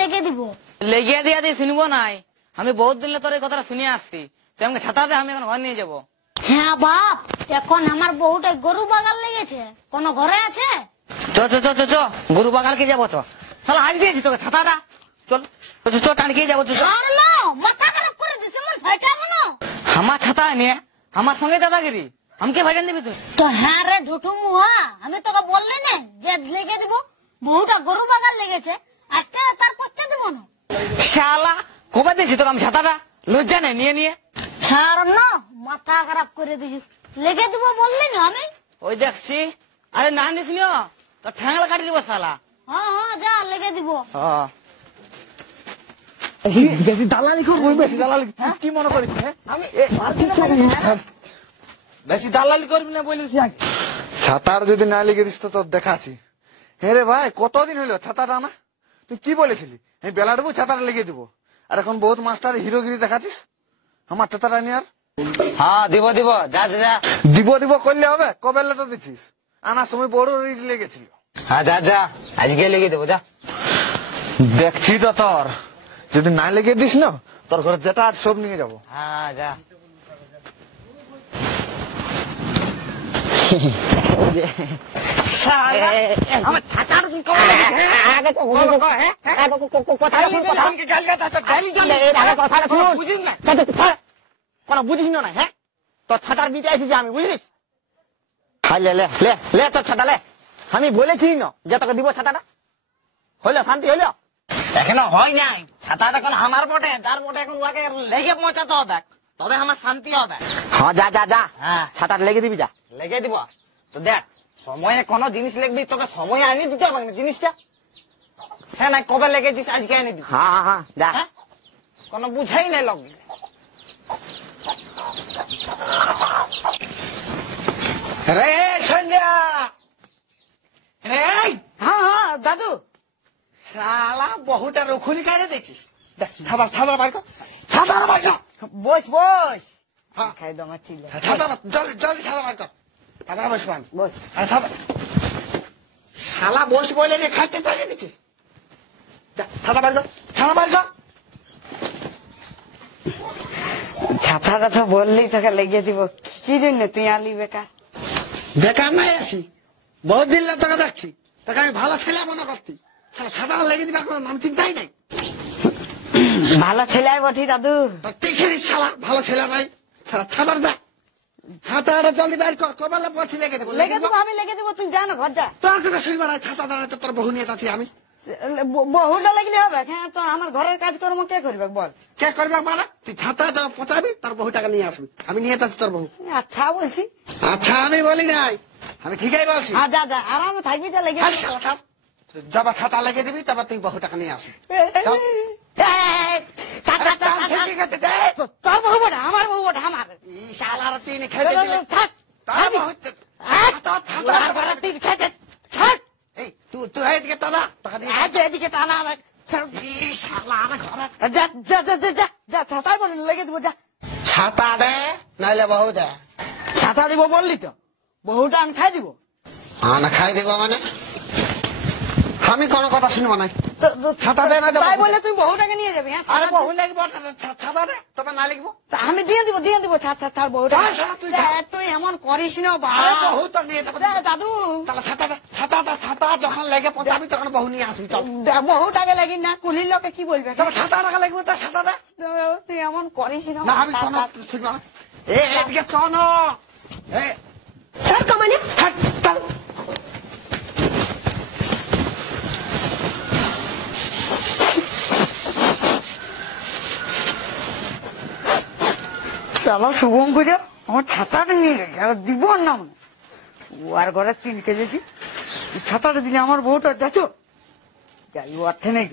লেগে দিব। লেগে দিয়া দিয়ে শুনবো নাই, আমি বহুত দিন তোর এই কথাটা শুনে আসছি। তুই আমাকে ছাতা দে, আমি এখন ঘর নিয়ে যাবো। হ্যাঁ বাপ, এখন আমার বউটা গরু বাগাল লেগেছে, কোন ঘরে আছে? চ চ চ চ চ গরু বাগালকে যাবো। চ শালা আজ দিয়েছি তোকে ছাতাটা, চল চ টানকে যাবো। মাথা খারাপ করে দিছে মোর ভাইটা মনো। আমার ছাতা নিয়ে আমার সঙ্গে দাদাগিরি, আমাকে ভাইজান দিবি তুই? তো হ্যাঁ রে ঢুটু মুহা, আমি তোকে বললে না যে লেগে দিব, বউটা গরু বাগাল লেগেছে, আজকে তার করতে দিব না। শালা কবে দিয়েছি তোকে আমি ছাতাটা? লজ্জা নেই নিয়ে নিয়ে? ছাড় না, মাথা খারাপ করে দিছিস। লেগে দিব বললি না আমি? ওই দেখছি, আরে না নিস নিও, তোর ঠ্যাংলা কাটি দিব শালা। হ্যাঁ যা লেগে দিব। বেশি দালালি করবো, বেশি দালালি কি মনে করিস? আমি বেশি দালালি করবি না বলেছি। ছাতার যদি না লিখে দিস তো তোর দেখাচ্ছি। হ্যাঁ রে ভাই, কতদিন হইলো ছাতাটা না? তুই কি বলেছিলি আমি বেলা দেবো ছাতাটা লিখে দিব, আর এখন বহুত মাস্টার হিরোগিরি দেখাচ্ছিস আমার ছাতাটা নিয়ে। আর হ্যাঁ দিব দিব, যা যা দিব দিব করলে হবে? কবে লেটো দিচ্ছিস? আনার সময় বড় রিজ লেগেছিল। হ্যাঁ যা যা, আজকে লেগে দেবো যা। দেখছি তো তোর, যদি না লেগে দিস না তোর ঘরে যেটা আর সব নিয়ে যাবো। হ্যাঁ যা। আমার ছাতার বুঝিস না? হ্যাঁ তোর ছাতার দিতে আসিস আমি, বুঝলিস? লে লে লে লে তোর ছাতা লে, আমি বলেছি না যে তোকে দিব ছাতাটা। হইলো শান্তি হইলো? এখনো হয় নাই, ছাতাটা এখন আমার বটে, যার বটে এখন ওকে লেগে পৌঁছাতে হবে, তবে আমার শান্তি হবে। হ্যাঁ যা যা যা, হ্যাঁ ছাতাটা লেগে দিবি, যা লেগে দিব। তো দেখ, সময়ে কোনো জিনিস লিখবি, তোকে সময় আনি দিতে হবে না জিনিসটা। সে নাই কবে লেগেছিস আজকে এনে দিবি। হ্যাঁ হ্যাঁ হ্যাঁ যা। কোনো বুঝাই নাই লোক। রে সন্ধ্যা, হ্যাঁ হ্যাঁ দাদু, শালা বহুটা রখুনি কাজে দেখছিস। ছাদা ছাদা বার কর, ছাদা বার কর, বস বস। খাই দো আমার চিল্লা, ছাদা জলদি জলদি ছাদা বার কর, ছাদা বস মান বস। আর ছাদা শালা বস বলে রে খাইতে পারে দিছিস। ছাদা বার কর, ছাদা বার কর। ছাতাটা তো বললেই তোকে লেগে দিব, কি জন্য তুই আলি বেকার? বেকার নাই আসি, বহুত দিন তোকে দেখছি, তোকে আমি ভালো ছেলে মনে করছি। ছাতা লেগে দিবার কোনো নাম চিন্তাই নাই। ভালো ছেলে বটি দাদু, দেখছিস শালা ভালো ছেলে নাই। ছাতার দা, ছাতাটা জলদি বাইর কর, কবালে বলছি লেগে দেবো। লেগে দেবো আমি, লেগে দেবো, তুই জানো ঘর যা। তোর কথা শুনবার ছাতা দাঁড়ায় তো তোর বহু নিয়ে আছি আমি। বহুটা লাগলে হবে? হ্যাঁ তো আমার ঘরের কাজকর্ম কে করবে বল? কে করবে বল? তুই ছাতা যা পচাবি, তার বহু টাকা নিয়ে আসবি, আমি নিয়ে যাচ্ছি তোর বহু। আচ্ছা বলছি, আচ্ছা আমি বলি নাই, আমি ঠিকই বলছি। যা যা আরামে থাকবি, যা লেগে যাবা, ছাতা লেগে দিবি, তারপর তুই বহু টাকা নিয়ে আসবি। তোর বহু বটা আমার, বহু বটা আমার। শালার তিন খেতে দিলে তুই এদিকে টানা, এদিকে টানা আমার ছাতা লেগে দিব। যা ছাতা দে, নাইলে বহু দে। ছাতা দিব বললি তো, বহুটা আমি খাই দিব। না খাই দিব মানে আমি কোনো কথা শুনবো না। ছাতা দে না বললে তুই বহুটাকে নিয়ে যাবি। আরে বহু লাগবো, ছাতা দে, তবে না লিখবো। আমি দিয়ে দিব, দিয়ে দিব ছাড় বহুটা। তুই এমন করিস না, বহু তো নিয়ে যাবো দাদু। তাহলে ছাতা দে, ছাতা দে, ছাতা যখন লেগে পৌঁছাবি তখন বহু নিয়ে আসবি। বহু টাকা লাগি না, কুলির লোকে কি বলবে? ছাতা টাকা লাগবে, তার ছাতা দে। তুই এমন করিস না, আমি কোনো শুনবো না। এদিকে চল মানে শুভম পুজো আমার ছাতাটা নিয়ে গেছে, আর দিব না ও আর ঘরে 3 কেজি ছাতাটা দিলে আমার বউটা দেখো যাই ও অর্থে নেই।